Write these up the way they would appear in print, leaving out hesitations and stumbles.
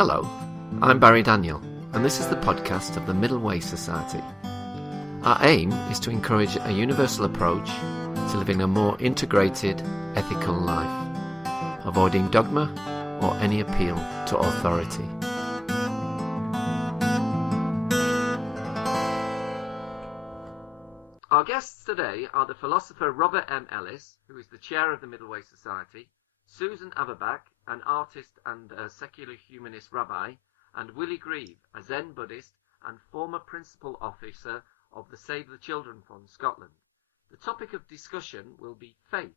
Hello, I'm Barry Daniel, and this is the podcast of the Middle Way Society. Our aim is to encourage a universal approach to living a more integrated, ethical life, avoiding dogma or any appeal to authority. Our guests today are the philosopher Robert M Ellis, who is the chair of the Middle Way Society, Susan Averbach, an artist and a secular humanist rabbi, and Willie Grieve, a Zen Buddhist and former principal officer of the Save the Children Fund, Scotland. The topic of discussion will be faith.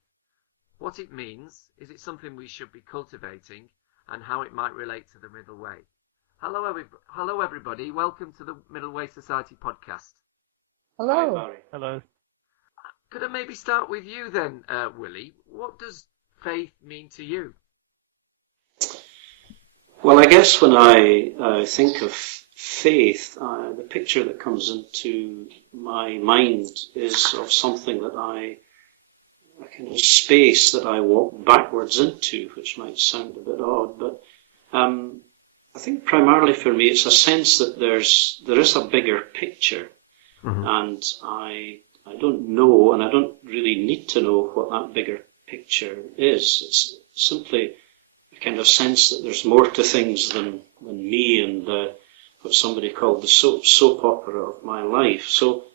What it means, is it something we should be cultivating, and how it might relate to the Middle Way. Hello everybody, welcome to the Middle Way Society podcast. Hello. Hi, Barry. Hello. Could I maybe start with you then, Willie? What does faith mean to you? Well, I guess when I think of faith, the picture that comes into my mind is of something that a kind of space that I walk backwards into, which might sound a bit odd, but I think primarily for me it's a sense that there is a bigger picture, and I don't know, and I don't really need to know what that bigger picture is. It's simply a kind of sense that there's more to things than me and what somebody called the soap opera of my life. So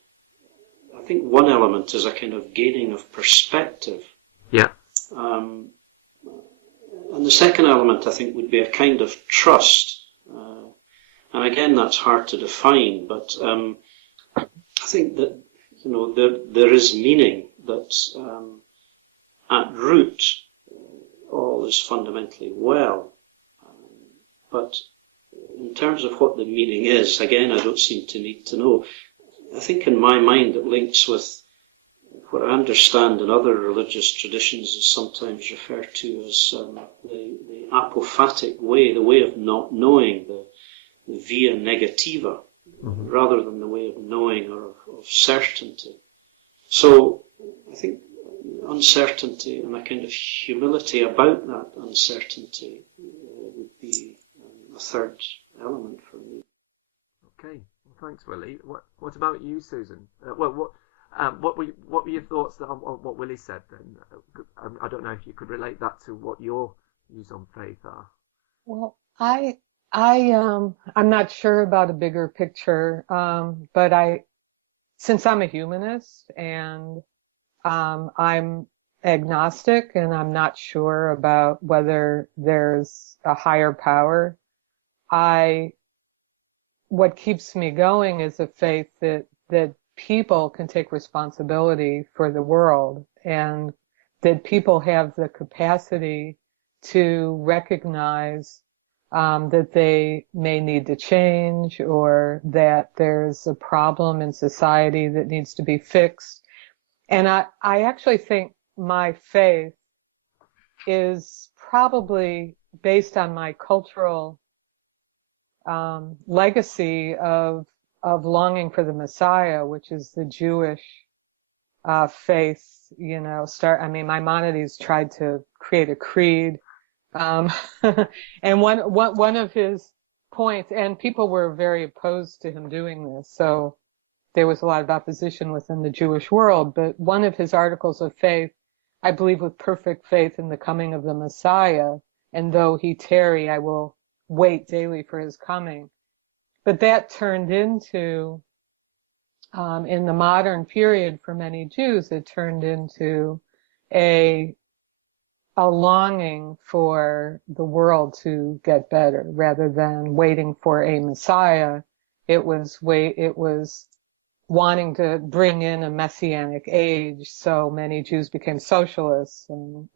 I think one element is a kind of gaining of perspective. Yeah. And the second element, I think, would be a kind of trust. And again, that's hard to define, but I think that, there is meaning, that at root, all is fundamentally well. But in terms of what the meaning is, again, I don't seem to need to know. I think in my mind it links with what I understand in other religious traditions is sometimes referred to as the apophatic way, the way of not knowing, the via negativa, rather than the way of knowing or of certainty. So I think uncertainty and a kind of humility about that uncertainty would be a third element for me. Okay, well, thanks, Willie. What about you, Susan? What were your thoughts on what Willie said then? I don't know if you could relate that to what your views on faith are. Well, I'm not sure about a bigger picture, but since I'm a humanist and I'm agnostic and I'm not sure about whether there's a higher power, what keeps me going is a faith that people can take responsibility for the world, and that people have the capacity to recognize that they may need to change, or that there's a problem in society that needs to be fixed. And I actually think my faith is probably based on my cultural legacy of longing for the Messiah, which is the Jewish faith. Maimonides tried to create a creed, and one of his points, and people were very opposed to him doing this, so there was a lot of opposition within the Jewish world. But one of his articles of faith, I believe with perfect faith in the coming of the Messiah, and though he tarry, I will wait daily for his coming. But that turned into, in the modern period for many Jews, it turned into a longing for the world to get better, rather than waiting for a Messiah. It was wanting to bring in a messianic age. So many Jews became socialists and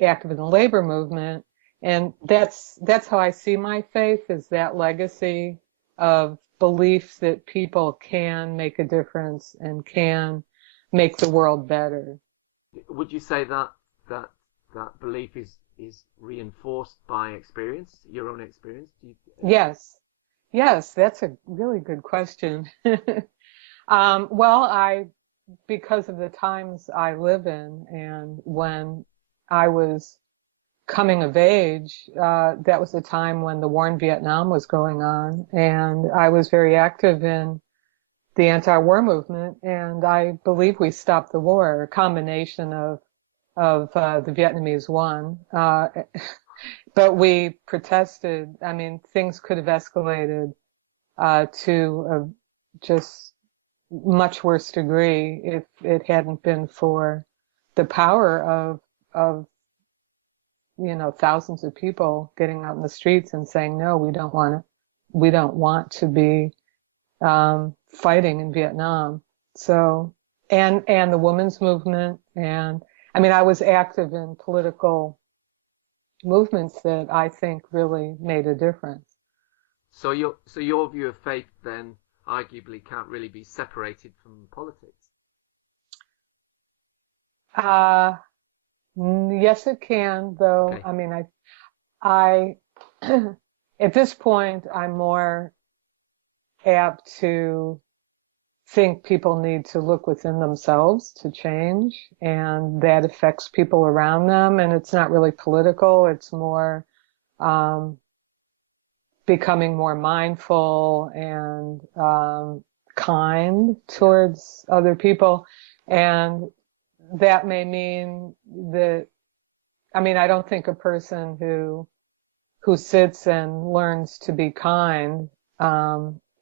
active in the labor movement. And that's how I see my faith, is that legacy of belief that people can make a difference and can make the world better. Would you say that belief is reinforced by experience, your own experience? Yes, that's a really good question. Because of the times I live in, and when I was coming of age, that was a time when the war in Vietnam was going on, and I was very active in the anti-war movement, and I believe we stopped the war, a combination of the Vietnamese won. But we protested. I mean, things could have escalated to a just much worse degree if it hadn't been for the power of thousands of people getting out in the streets and saying, no, we don't want to be fighting in Vietnam. So, and the women's movement, and I mean, I was active in political movements that I think really made a difference. So your view of faith then arguably can't really be separated from politics. Yes, it can, though. Okay. I mean, I at this point, I'm more apt to think people need to look within themselves to change, and that affects people around them. And it's not really political. It's more becoming more mindful and kind towards other people. And that may mean that, I mean, I don't think a person who sits and learns to be kind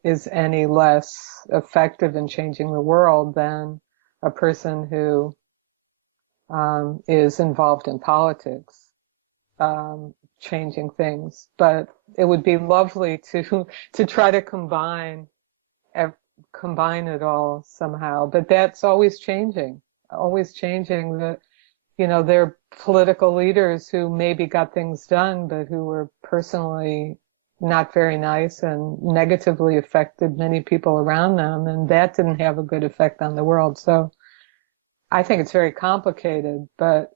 is any less effective in changing the world than a person who is involved in politics, changing things. But it would be lovely to try to combine it all somehow. But that's always changing. That, there are political leaders who maybe got things done, but who were personally not very nice and negatively affected many people around them, and that didn't have a good effect on the world. So I think it's very complicated, but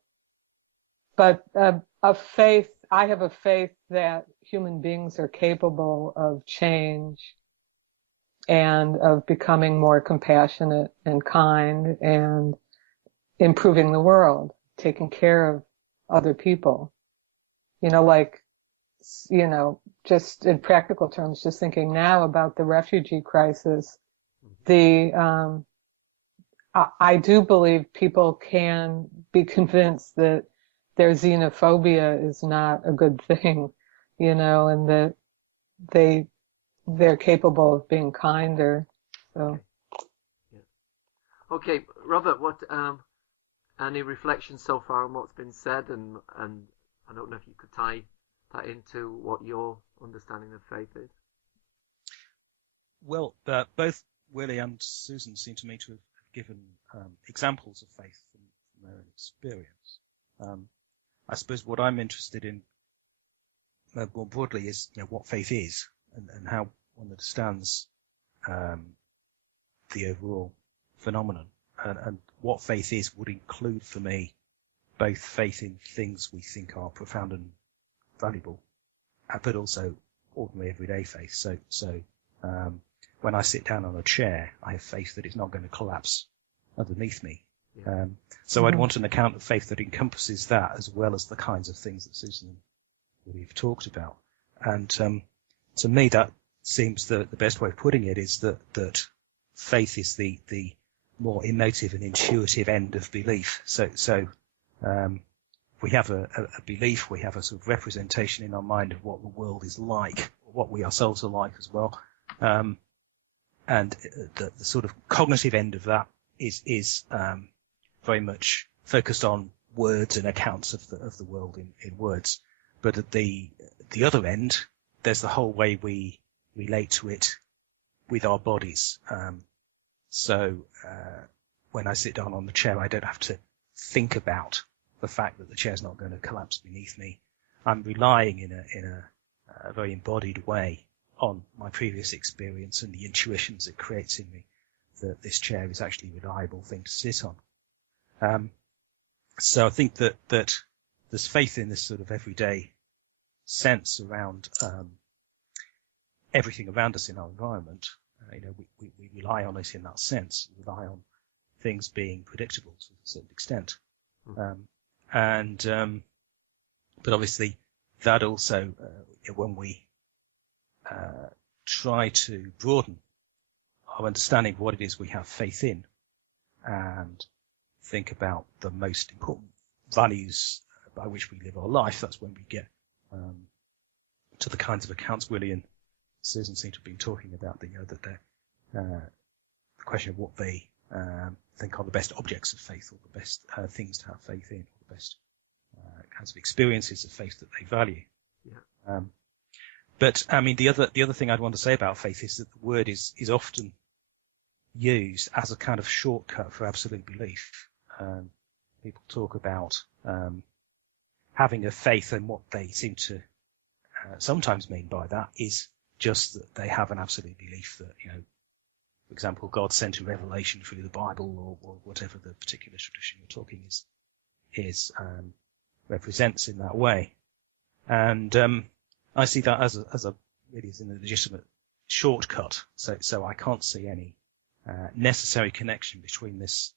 a faith, I have a faith that human beings are capable of change and of becoming more compassionate and kind and improving the world, taking care of other people. Just in practical terms, just thinking now about the refugee crisis, I do believe people can be convinced that their xenophobia is not a good thing, and that they're capable of being kinder. So. Okay, Robert, what any reflections so far on what's been said, and I don't know if you could tie that into what your understanding of faith is. Well, both Willie and Susan seem to me to have given examples of faith from their own experience. I suppose what I'm interested in more broadly is what faith is and how one understands the overall phenomenon. And what faith is would include for me both faith in things we think are profound and valuable, but also ordinary everyday faith. So when I sit down on a chair, I have faith that it's not going to collapse underneath me. Yeah. So I'd want an account of faith that encompasses that, as well as the kinds of things that Susan and Willie have talked about. And to me, that seems the best way of putting it is that faith is the more emotive and intuitive end of belief. So we have a belief, we have a sort of representation in our mind of what the world is like, what we ourselves are like as well. And the sort of cognitive end of that is very much focused on words and accounts of the world in words. But at the other end, there's the whole way we relate to it with our bodies. So when I sit down on the chair, I don't have to think about the fact that the chair's not going to collapse beneath me. I'm relying in a very embodied way on my previous experience and the intuitions it creates in me that this chair is actually a reliable thing to sit on. So I think that there's faith in this sort of everyday sense around everything around us in our environment. We rely on it in that sense. We rely on things being predictable to a certain extent. But obviously, that also, when we try to broaden our understanding of what it is we have faith in, and think about the most important values by which we live our life, that's when we get to the kinds of accounts Willie and Susan seem to have been talking about. That the question of what they think are the best objects of faith, or the best things to have faith in, or the best kinds of experiences of faith that they value. Yeah. But I mean, the other thing I'd want to say about faith is that the word is often used as a kind of shortcut for absolute belief. People talk about having a faith, and what they seem to sometimes mean by that is just that they have an absolute belief that, for example, God sent a revelation through the Bible, or whatever the particular tradition you're talking is represents in that way. And I see that as a really as a legitimate shortcut. So I can't see any necessary connection between this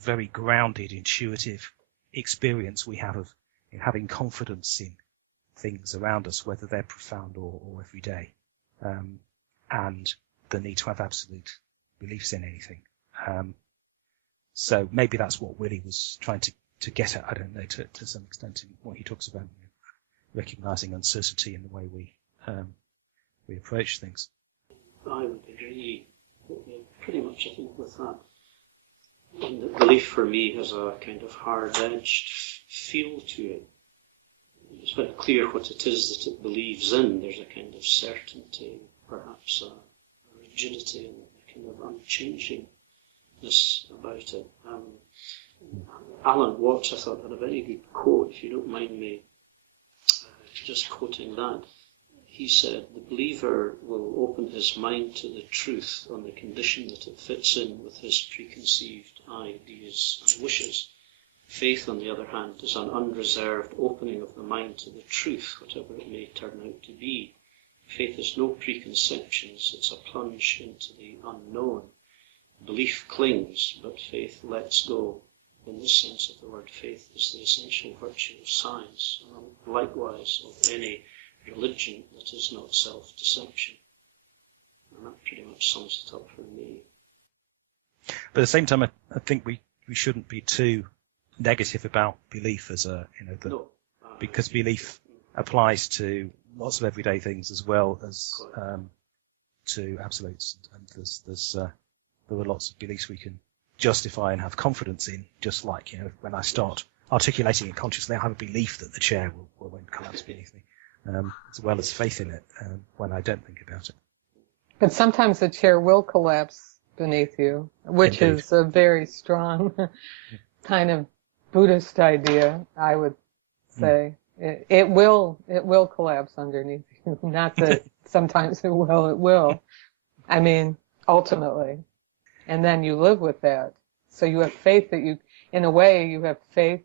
very grounded, intuitive experience we have of having confidence in things around us, whether they're profound or everyday, and the need to have absolute beliefs in anything. So maybe that's what Willie was trying to get at, I don't know, to some extent, in what he talks about, recognizing uncertainty in the way we approach things. I would agree pretty much, I think, with that. And the belief for me has a kind of hard-edged feel to it. It's very clear what it is that it believes in. There's a kind of certainty, perhaps a rigidity, and a kind of unchangingness about it. Alan Watts, I thought, had a very good quote, if you don't mind me just quoting that. He said, "The believer will open his mind to the truth on the condition that it fits in with his preconceived ideas and wishes. Faith, on the other hand, is an unreserved opening of the mind to the truth, whatever it may turn out to be. Faith has no preconceptions, it's a plunge into the unknown. Belief clings, but faith lets go. In this sense of the word, faith is the essential virtue of science, and likewise of any religion that is not self-deception." And that pretty much sums it up for me. But at the same time, I think we shouldn't be too negative about belief as because belief applies to lots of everyday things as well as to absolutes, and there are lots of beliefs we can justify and have confidence in, just like, when I start articulating it consciously, I have a belief that the chair won't collapse beneath me, as well as faith in it when I don't think about it. But sometimes the chair will collapse beneath you, which Indeed. is a very strong kind of Buddhist idea, I would say. It will collapse underneath you. Not that sometimes it will. I mean, ultimately. And then you live with that. So you have faith that in a way, you have faith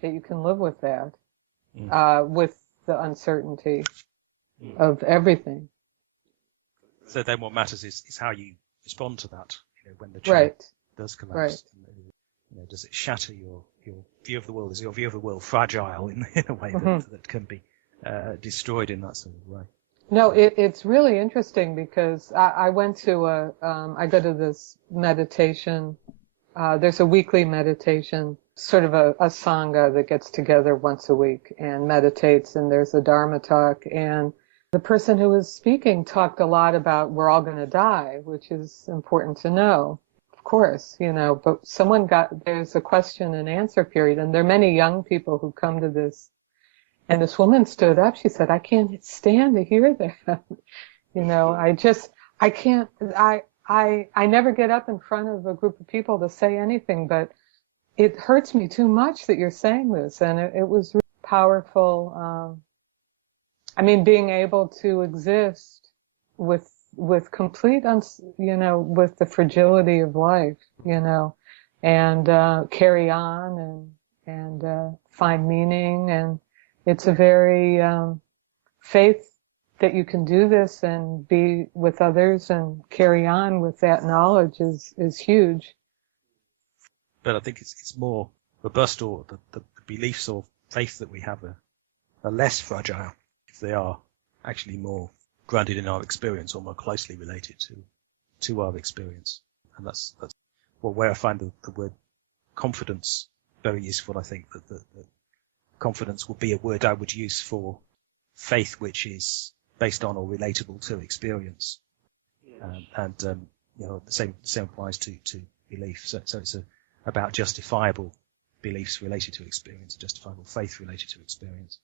that you can live with that, with the uncertainty of everything. So then what matters is how you respond to that, when the chair does collapse. Right. Does it shatter your view of the world? Is your view of the world fragile in a way that can be destroyed in that sort of way? No, it's really interesting because I went to I go to this meditation. There's a weekly meditation, sort of a sangha that gets together once a week and meditates, and there's a Dharma talk, and the person who was speaking talked a lot about we're all going to die, which is important to know, of course, but there's a question and answer period, and there are many young people who come to this. And this woman stood up. She said, "I can't stand to hear that. I never get up in front of a group of people to say anything, but it hurts me too much that you're saying this." And it was really powerful. Being able to exist with complete, with the fragility of life, and carry on and find meaning, and it's a very faith that you can do this and be with others and carry on with that knowledge is huge. But I think it's more robust, or the beliefs or faith that we have are less fragile if they are actually more grounded in our experience or more closely related to our experience. And that's where I find the word confidence very useful. I think that confidence would be a word I would use for faith which is based on or relatable to experience. The same applies to belief. So it's about justifiable beliefs related to experience, justifiable faith related to experience.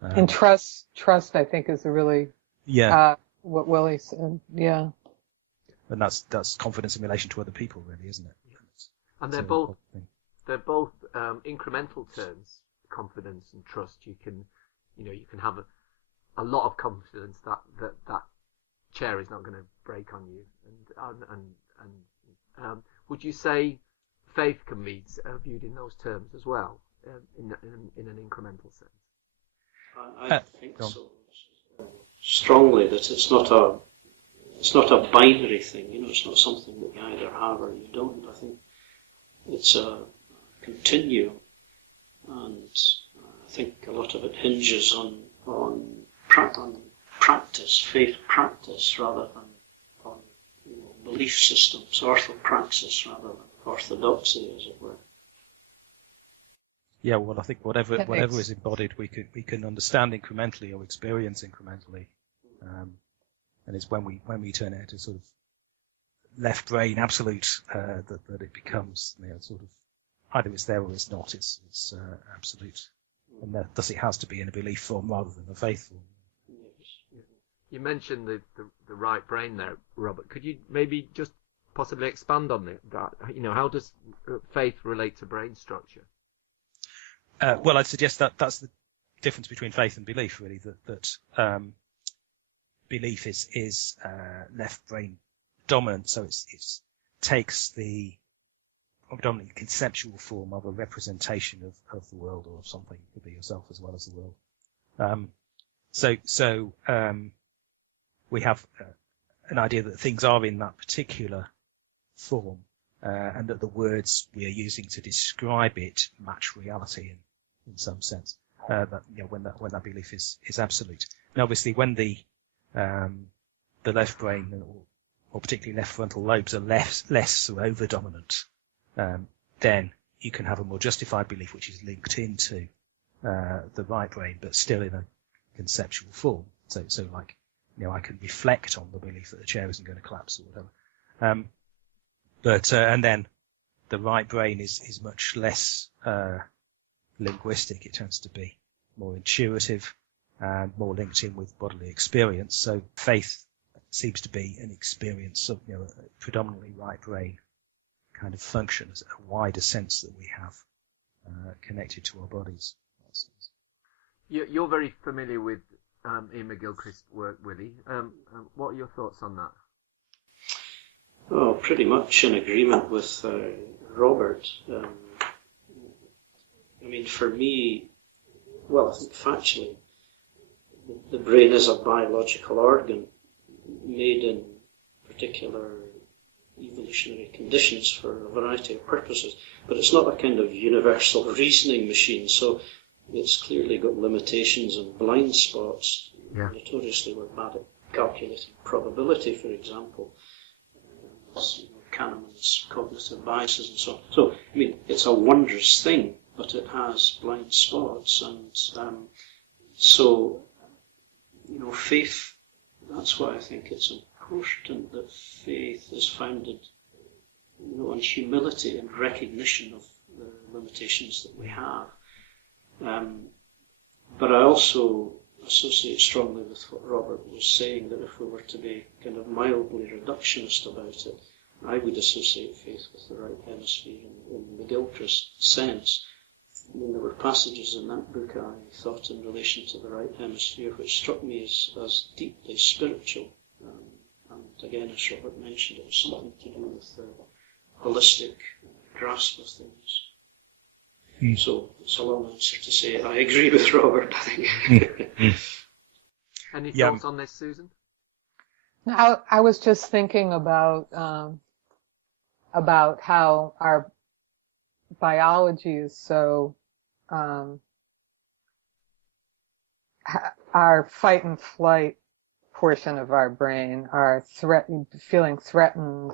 And trust, I think, is a really, what Willie said. Yeah. And that's confidence in relation to other people, really, isn't it? And they're both incremental terms, confidence and trust. You can have a lot of confidence that chair is not going to break on you. And would you say faith can be viewed in those terms as well, in an incremental sense? I think so strongly that it's not a binary thing. It's not something that you either have or you don't. I think it's a continuum, and I think a lot of it hinges on practice, faith practice, rather than on belief systems, orthopraxis rather than orthodoxy, as it were. Yeah, well, I think whatever is embodied, we can understand incrementally or experience incrementally, and it's when we turn it into sort of left brain absolute that it becomes sort of either it's there or it's not. It's absolute, and thus it has to be in a belief form rather than a faith form. You mentioned the right brain there, Robert. Could you maybe just possibly expand on that? How does faith relate to brain structure? Well, I'd suggest that that's the difference between faith and belief, really. That belief is left brain dominant, so it takes the predominantly conceptual form of a representation of the world or of something. It could be yourself as well as the world. So we have an idea that things are in that particular form, and that the words we are using to describe it match reality in some sense. When that belief is absolute. And obviously, when the left brain or particularly left frontal lobes are less or over dominant, then you can have a more justified belief which is linked into the right brain, but still in a conceptual form. So like, I can reflect on the belief that the chair isn't going to collapse or whatever. And then the right brain is much less linguistic. It tends to be more intuitive and more linked in with bodily experience. So faith seems to be an experience of, a predominantly right brain kind of function, as a wider sense that we have connected to our bodies. You're very familiar with Ian McGilchrist's work, Willie. What are your thoughts on that? Oh, pretty much in agreement with Robert. For me, I think factually, the brain is a biological organ made in particular evolutionary conditions for a variety of purposes, but it's not a kind of universal reasoning machine, so it's clearly got limitations and blind spots. Yeah. Notoriously, we're bad at calculating probability, for example. Kahneman's cognitive biases and so on. So, it's a wondrous thing, but it has blind spots, and faith, that's why I think it's important that faith is founded on humility and recognition of the limitations that we have. But I also associate strongly with what Robert was saying, that if we were to be kind of mildly reductionist about it, I would associate faith with the right hemisphere in the McGilchrist sense. There were passages in that book, I thought, in relation to the right hemisphere, which struck me as deeply spiritual. And again, as Robert mentioned, it was something to do with the holistic grasp of things. So it's a long answer to say I agree with Robert, I think. Any thoughts on this, Susan? I was just thinking about how our biology is so our fight and flight portion of our brain, our feeling threatened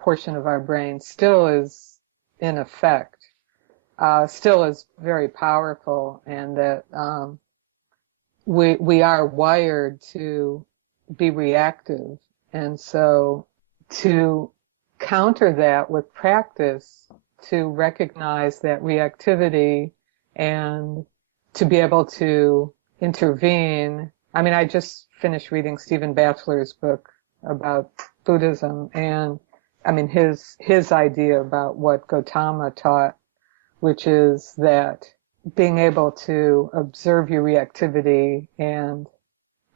portion of our brain still is in effect, still is very powerful, and that we are wired to be reactive. And so to counter that with practice, to recognize that reactivity and to be able to intervene. I mean, I just finished reading Stephen Batchelor's book about Buddhism, and I mean, his idea about what Gautama taught, which is that being able to observe your reactivity and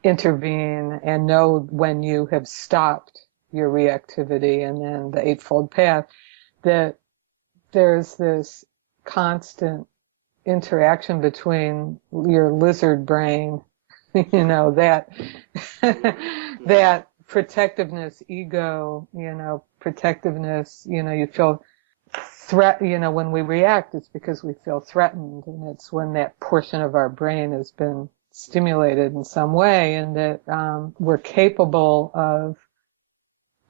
intervene and know when you have stopped your reactivity, and then the Eightfold Path, that there's this constant interaction between your lizard brain, that that protectiveness, ego, protectiveness, you feel when we react, it's because we feel threatened, and it's when that portion of our brain has been stimulated in some way, and that we're capable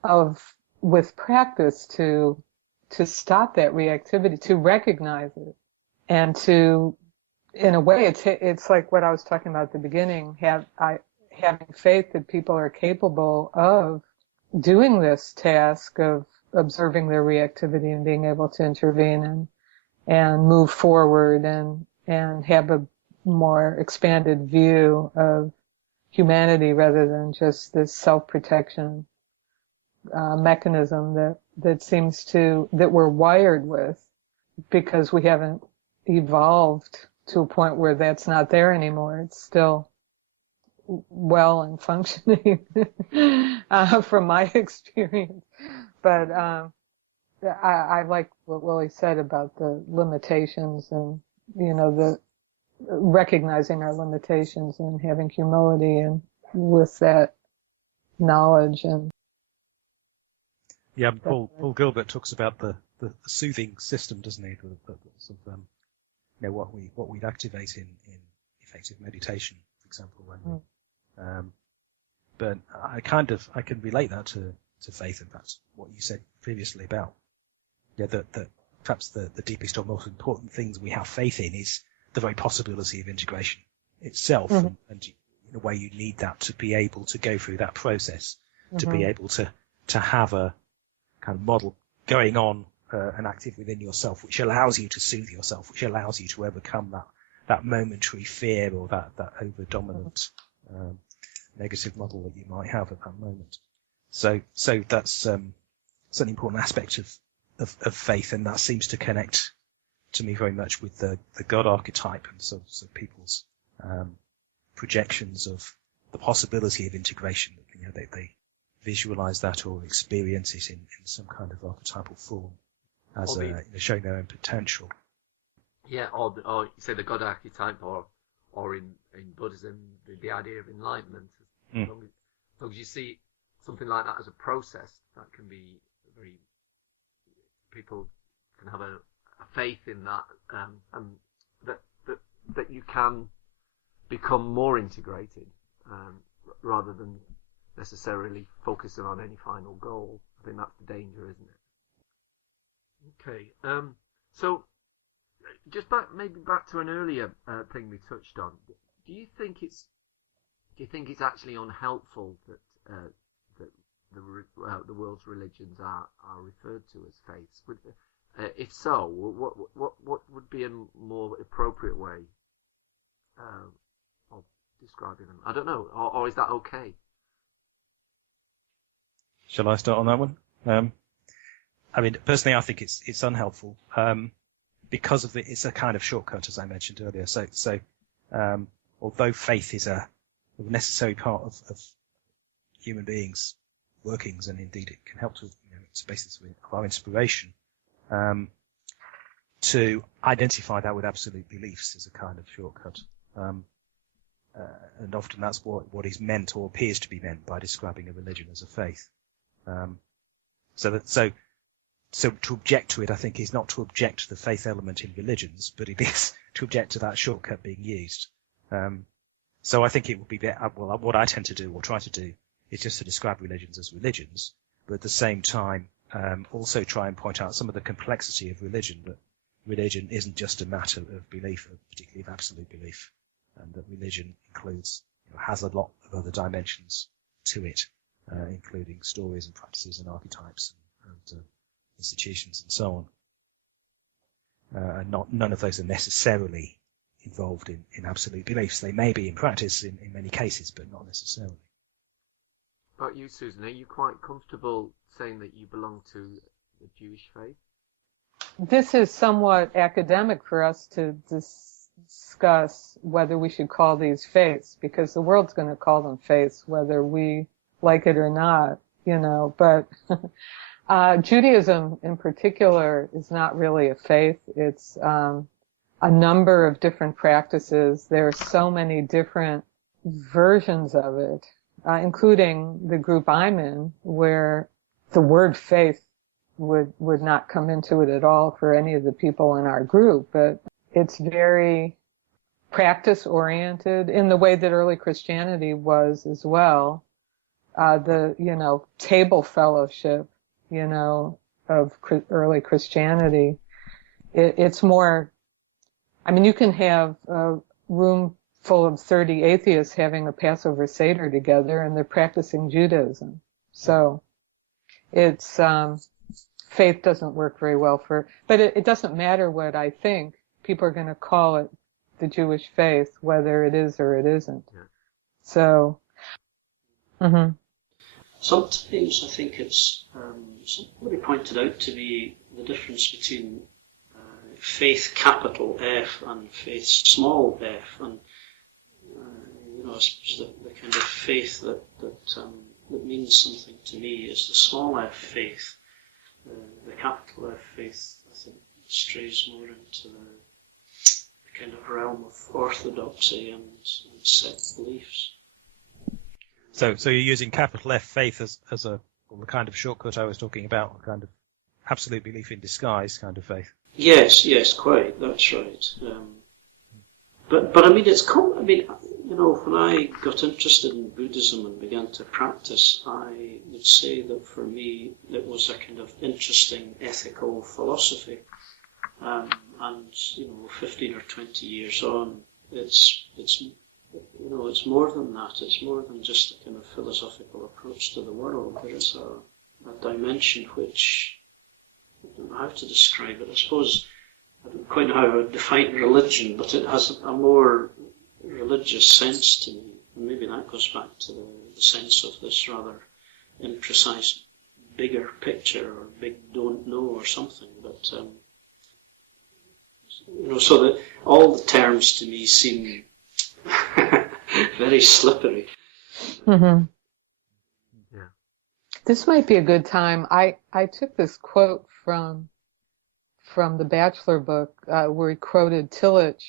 of with practice to stop that reactivity, to recognize it, and to, in a way, it's like what I was talking about at the beginning, having faith that people are capable of doing this task of observing their reactivity and being able to intervene and move forward and have a more expanded view of humanity rather than just this self-protection mechanism that we're wired with, because we haven't evolved to a point where that's not there anymore. It's still well and functioning from my experience. But I like what Willie said about the limitations and, the recognizing our limitations and having humility and with that knowledge. And yeah, Paul Gilbert talks about the soothing system, doesn't he? What we'd activate in effective meditation, for example. But I can relate that to faith, and that's what you said previously about that perhaps the deepest or most important things we have faith in is the very possibility of integration itself, and in a way you need that to be able to go through that process, to be able to have a kind of model going on and active within yourself, which allows you to soothe yourself, which allows you to overcome that momentary fear or that over dominant negative model that you might have at that moment. So that's an important aspect of faith, and that seems to connect to me very much with the God archetype, and so people's projections of the possibility of integration. They visualize that or experience it in some kind of archetypal form as showing their own potential. Yeah, or you say the God archetype, or in Buddhism, the idea of enlightenment. As long as you see something like that as a process, that can be very, people can have a faith in that, and that you can become more integrated, rather than necessarily focusing on any final goal. I think that's the danger, isn't it? Okay. So just back to an earlier thing we touched on. Do you think it's actually unhelpful that the world's religions are referred to as faiths? If so, what would be a more appropriate way of describing them? I don't know, or is that okay? Shall I start on that one? I mean, personally, I think it's unhelpful because of it's a kind of shortcut, as I mentioned earlier. So although faith is a necessary part of human beings' workings, and indeed it can help to, it's a basis of our inspiration, to identify that with absolute beliefs is a kind of shortcut. And often that's what is meant or appears to be meant by describing a religion as a faith. So to object to it, I think, is not to object to the faith element in religions, but it is to object to that shortcut being used. So I think it would be well, what I tend to do or try to do is just to describe religions as religions, but at the same time also try and point out some of the complexity of religion, that religion isn't just a matter of belief, particularly of absolute belief, and that religion includes, has a lot of other dimensions to it, including stories and practices and archetypes and institutions and so on. And none of those are necessarily involved in absolute beliefs. They may be in practice in many cases, but not necessarily. About you, Susan, are you quite comfortable saying that you belong to the Jewish faith? This is somewhat academic for us to discuss whether we should call these faiths, because the world's going to call them faiths whether we like it or not, but Judaism in particular is not really a faith. It's a number of different practices. There are so many different versions of it, including the group I'm in, where the word faith would not come into it at all for any of the people in our group, but it's very practice oriented in the way that early Christianity was as well. The table fellowship, of early Christianity. It's more, you can have a room full of 30 atheists having a Passover Seder together, and they're practicing Judaism. So it's, faith doesn't work very well but it doesn't matter what I think. People are going to call it the Jewish faith, whether it is or it isn't. Yeah. So, Sometimes I think it's, somebody pointed out to me the difference between faith capital F and faith small f, and I suppose the kind of faith that means something to me is the small f faith. The capital F faith, I think, strays more into the kind of realm of orthodoxy and set beliefs. So you're using capital F faith as the kind of shortcut I was talking about, a kind of absolute belief in disguise kind of faith. Yes, quite. That's right. But when I got interested in Buddhism and began to practice, I would say that for me it was a kind of interesting ethical philosophy. And 15 or 20 years on, it's more than that. It's more than just a kind of philosophical approach to the world. There is a dimension which, I don't know how to describe it. I suppose I don't quite know how I would define religion, but it has a more religious sense to me. And maybe that goes back to the sense of this rather imprecise bigger picture or big don't know or something. But, so that all the terms to me seem very slippery. Mm-hmm. Yeah. This might be a good time. I took this quote from the Bachelor book, where he quoted Tillich,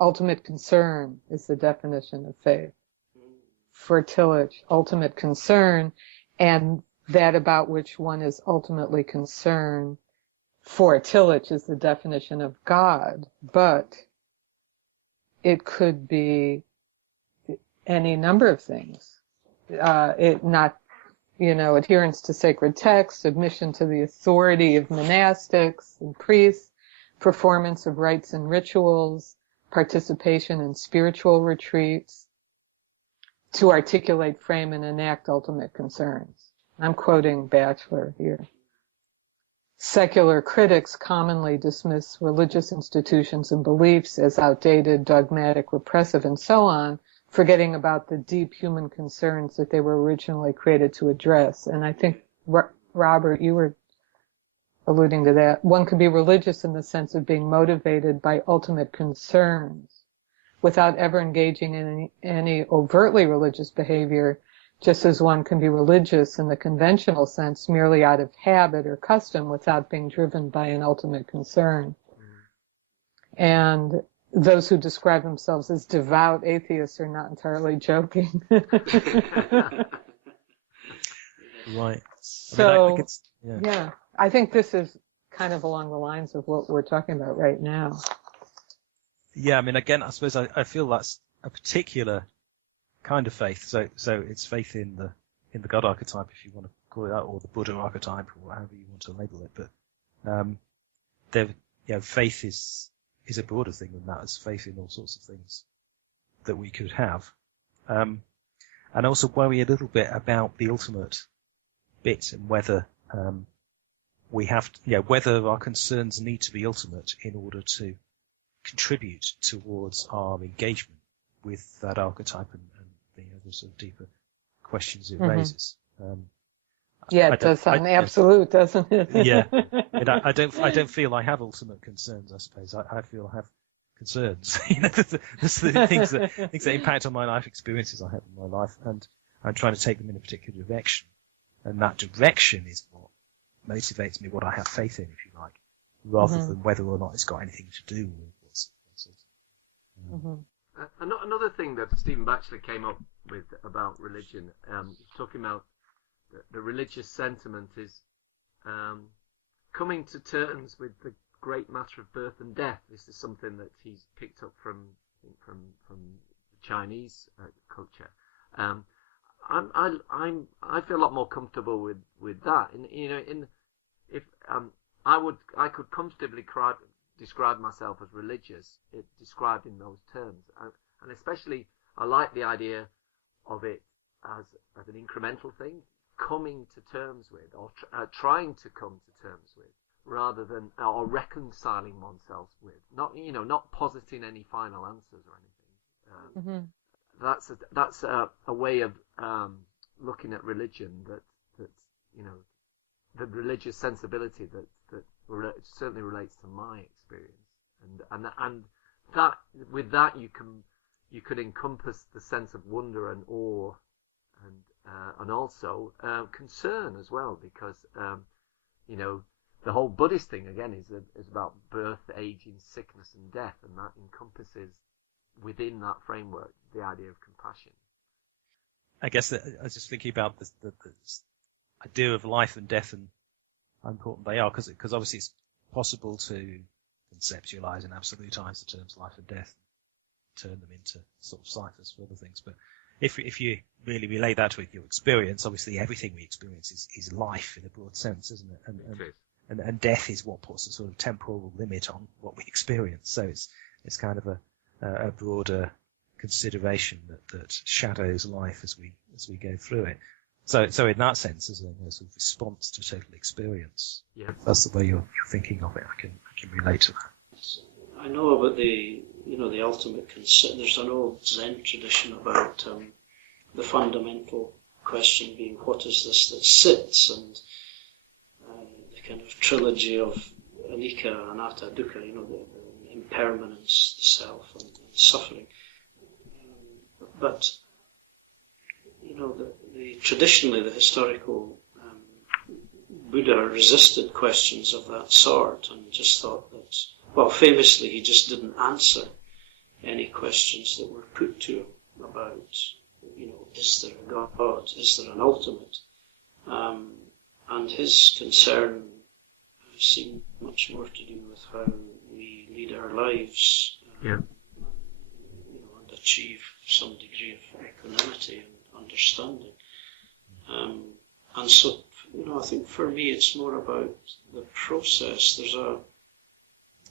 ultimate concern is the definition of faith. For Tillich, ultimate concern, and that about which one is ultimately concerned, for Tillich, is the definition of God. But it could be any number of things. Adherence to sacred texts, submission to the authority of monastics and priests, performance of rites and rituals, participation in spiritual retreats, to articulate, frame, and enact ultimate concerns. I'm quoting Bachelor here. Secular critics commonly dismiss religious institutions and beliefs as outdated, dogmatic, repressive, and so on, forgetting about the deep human concerns that they were originally created to address. And I think, Robert, you were alluding to that. One can be religious in the sense of being motivated by ultimate concerns without ever engaging in any overtly religious behavior, just as one can be religious in the conventional sense merely out of habit or custom without being driven by an ultimate concern. And those who describe themselves as devout atheists are not entirely joking. Right. So, I think this is kind of along the lines of what we're talking about right now. Yeah, again, I suppose I feel that's a particular kind of faith. So it's faith in the God archetype, if you want to call it that, or the Buddha archetype, or however you want to label it. But faith is a broader thing than that. It's faith in all sorts of things that we could have, and also worry a little bit about the ultimate bit and whether we have to, whether our concerns need to be ultimate in order to contribute towards our engagement with that archetype and the other sort of deeper questions it raises. It does sound absolute, doesn't it? Yeah, and I don't feel I have ultimate concerns. I suppose I feel I have concerns. There's the things that impact on my life, experiences I have in my life, and I'm trying to take them in a particular direction, and that direction is what motivates me, what I have faith in, if you like, rather than whether or not it's got anything to do with what's Another thing that Stephen Batchelor came up with about religion, talking about the religious sentiment is coming to terms with the great matter of birth and death. This is something that he's picked up from the Chinese culture. I feel a lot more comfortable with that. I could comfortably describe myself as religious, described in those terms, and especially I like the idea of it as an incremental thing, coming to terms with, or trying to come to terms with, rather than or reconciling oneself with, not positing any final answers or anything. That's a way of looking at religion that the religious sensibility that certainly relates to my experience, and that with that you could encompass the sense of wonder and awe and also concern as well, because the whole Buddhist thing again is about birth, aging, sickness, and death, and that encompasses within that framework the idea of compassion. I guess that I was just thinking about the idea of life and death and how important they are, because obviously it's possible to conceptualize and absolutize the terms life and death, turn them into sort of ciphers for other things. But if you really relate that with your experience, obviously everything we experience is life in a broad sense, isn't it? And death is what puts a sort of temporal limit on what we experience. So it's kind of a broader consideration that shadows life as we go through it. So in that sense, as a sort of response to total experience, that's the way you're thinking of it. I can relate to that. I know about the ultimate concern. There's an old Zen tradition about the fundamental question being, what is this that sits? And the kind of trilogy of anicca, anatta, dukkha, the impermanence, the self, and suffering. But traditionally the historical Buddha resisted questions of that sort and just thought that, famously he just didn't answer any questions that were put to him about, is there a God, is there an ultimate? And his concern seemed much more to do with how we lead our lives, and achieve some degree of equanimity and understanding. And so, I think for me it's more about the process.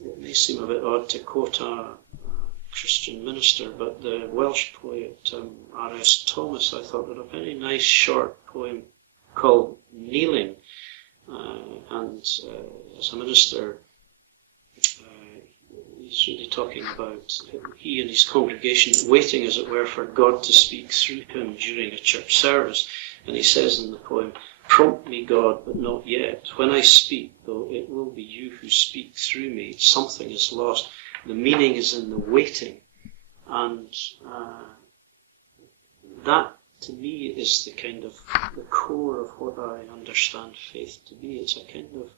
It may seem a bit odd to quote a Christian minister, but the Welsh poet R.S. Thomas, I thought, had a very nice short poem called Kneeling. And as a minister, he's really talking about he and his congregation waiting, as it were, for God to speak through him during a church service. And he says in the poem, "Prompt me, God, but not yet. When I speak, though, it will be you who speak through me. Something is lost. The meaning is in the waiting." And that, to me, is the kind of the core of what I understand faith to be. It's a kind of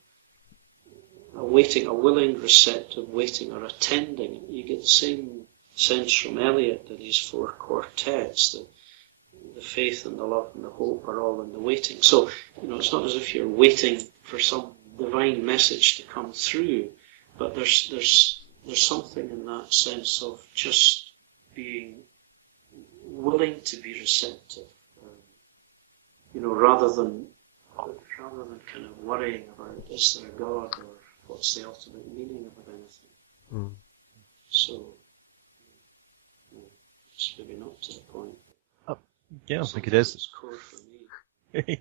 a waiting, a willing, receptive waiting, or attending. You get the same sense from Eliot in his 4 quartets, that the faith and the love and the hope are all in the waiting. So, it's not as if you're waiting for some divine message to come through, but there's something in that sense of just being willing to be receptive, rather than kind of worrying about is there a God or what's the ultimate meaning of anything. Mm. So, it's maybe not to the point. Yeah, I think it is. It's core for me.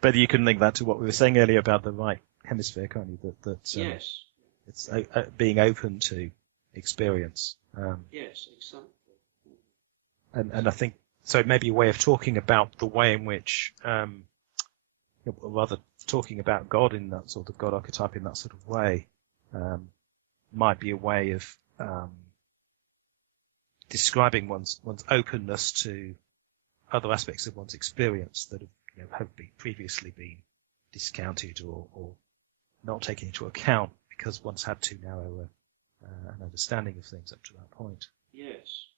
But you can link that to what we were saying earlier about the right hemisphere, can't you? That Yes. It's being open to experience. Yes, exactly. And I think so. It may be a way of talking about the way in which, rather talking about God in that sort of God archetype in that sort of way, might be a way of describing one's openness to other aspects of one's experience that have previously been discounted or not taken into account because one's had too narrow an understanding of things up to that point. Yes.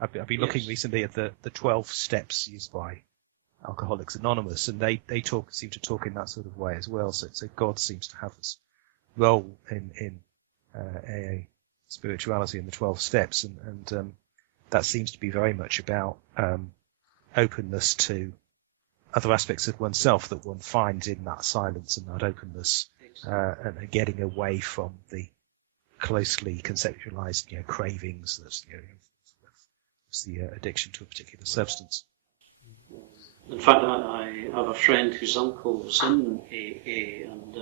I've been looking recently at the 12 steps used by Alcoholics Anonymous, and they seem to talk in that sort of way as well. So God seems to have this role in AA spirituality in the 12 steps, and that seems to be very much about openness to other aspects of oneself that one finds in that silence and that openness, and getting away from the closely conceptualized cravings that's the addiction to a particular substance. In fact, I have a friend whose uncle was in AA, and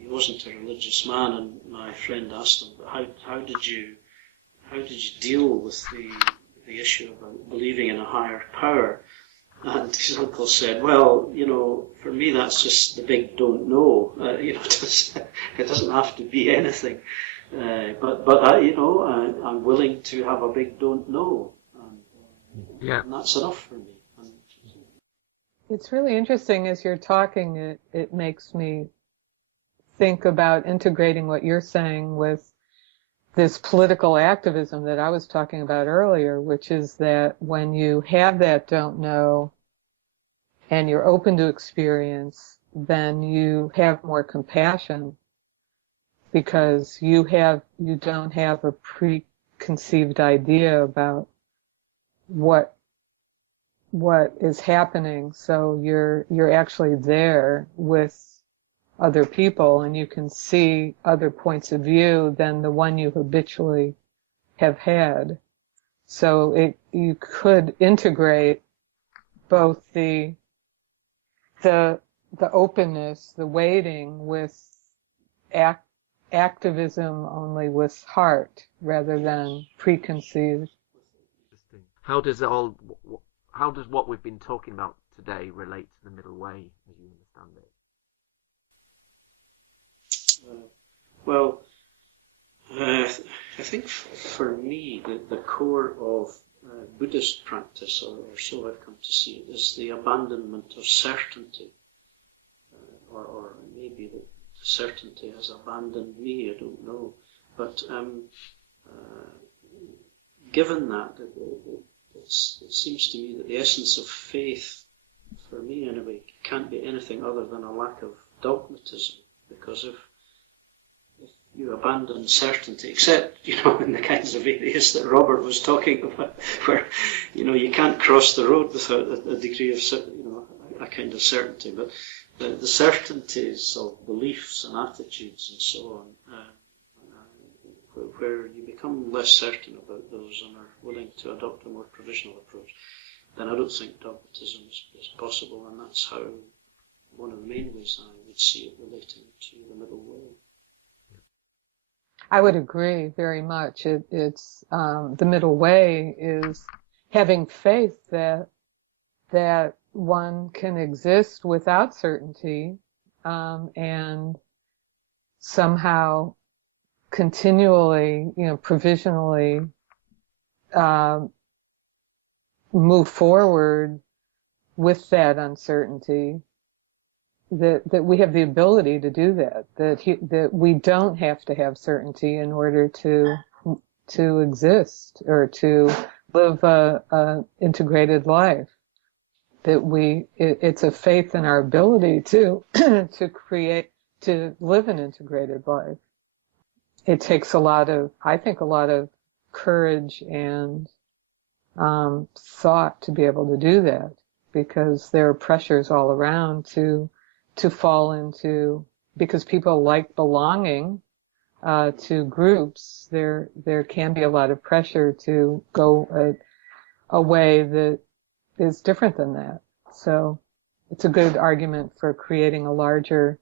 he wasn't a religious man. And my friend asked him, "How did you deal with the issue about believing in a higher power?" And his uncle said, "Well, for me that's just the big don't know. It doesn't have to be anything, but I'm willing to have a big don't know, and that's enough for me." It's really interesting as you're talking. It makes me think about integrating what you're saying with this political activism that I was talking about earlier, which is that when you have that don't know and you're open to experience, then you have more compassion because you don't have a preconceived idea about what is happening. So you're actually there with other people, and you can see other points of view than the one you habitually have had. So you could integrate both the openness, the waiting, with activism only with heart rather than preconceived. How does what we've been talking about today relate to the middle way, as you understand it? I think for me, the core of Buddhist practice, or so I've come to see it, is the abandonment of certainty. Or maybe the certainty has abandoned me, I don't know. But given that, it seems to me that the essence of faith, for me anyway, can't be anything other than a lack of dogmatism. Because if you abandon certainty, except, in the kinds of areas that Robert was talking about, where, you can't cross the road without a degree of, a kind of certainty. But the certainties of beliefs and attitudes and so on, where you become less certain about those and are willing to adopt a more provisional approach, then I don't think dogmatism is possible, and that's how one of the main ways I would see it relating to the middle way. I would agree very much. It's the middle way is having faith that one can exist without certainty, and somehow continually, provisionally move forward with that uncertainty. That we have the ability to do that we don't have to have certainty in order to exist or to live a integrated life. It's a faith in our ability to live an integrated life. It takes a lot of courage and thought to be able to do that, because there are pressures all around to fall into, because people like belonging to groups. There can be a lot of pressure to go a way that is different than that. So it's a good argument for creating a larger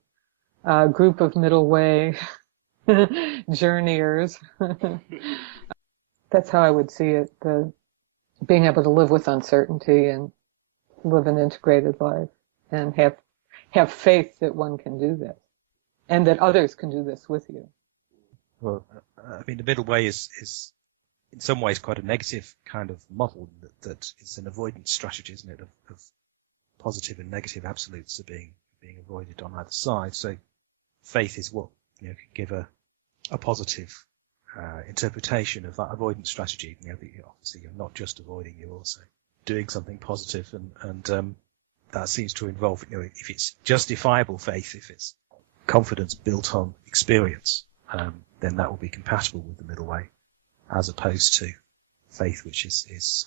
group of middle way journeyers. That's how I would see it, being able to live with uncertainty and live an integrated life and have faith that one can do this and that others can do this with you. Well, I mean, the middle way is in some ways quite a negative kind of model that it's an avoidance strategy, isn't it, of positive and negative absolutes are being avoided on either side. So faith is what, can give a positive interpretation of that avoidance strategy. That obviously you're not just avoiding, you're also doing something positive, and that seems to involve, if it's justifiable faith, if it's confidence built on experience, then that will be compatible with the middle way, as opposed to faith which is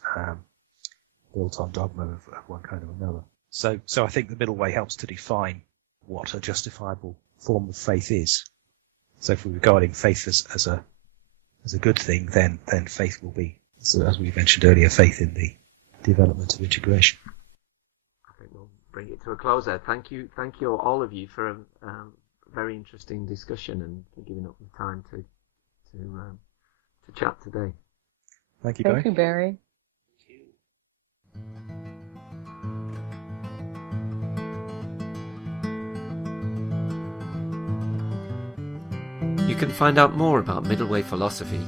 built on dogma of one kind or another. So I think the middle way helps to define what a justifiable form of faith is. So if we're regarding faith as a good thing, then faith will be, so as we mentioned earlier, faith in the development of integration. I think we'll bring it to a close there. Thank you all of you for a very interesting discussion and for giving up the time to chat today. Thank you, Barry. Thank you, Barry. You can find out more about Middle Way philosophy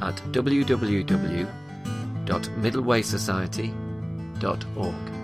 at www.middlewaysociety.org.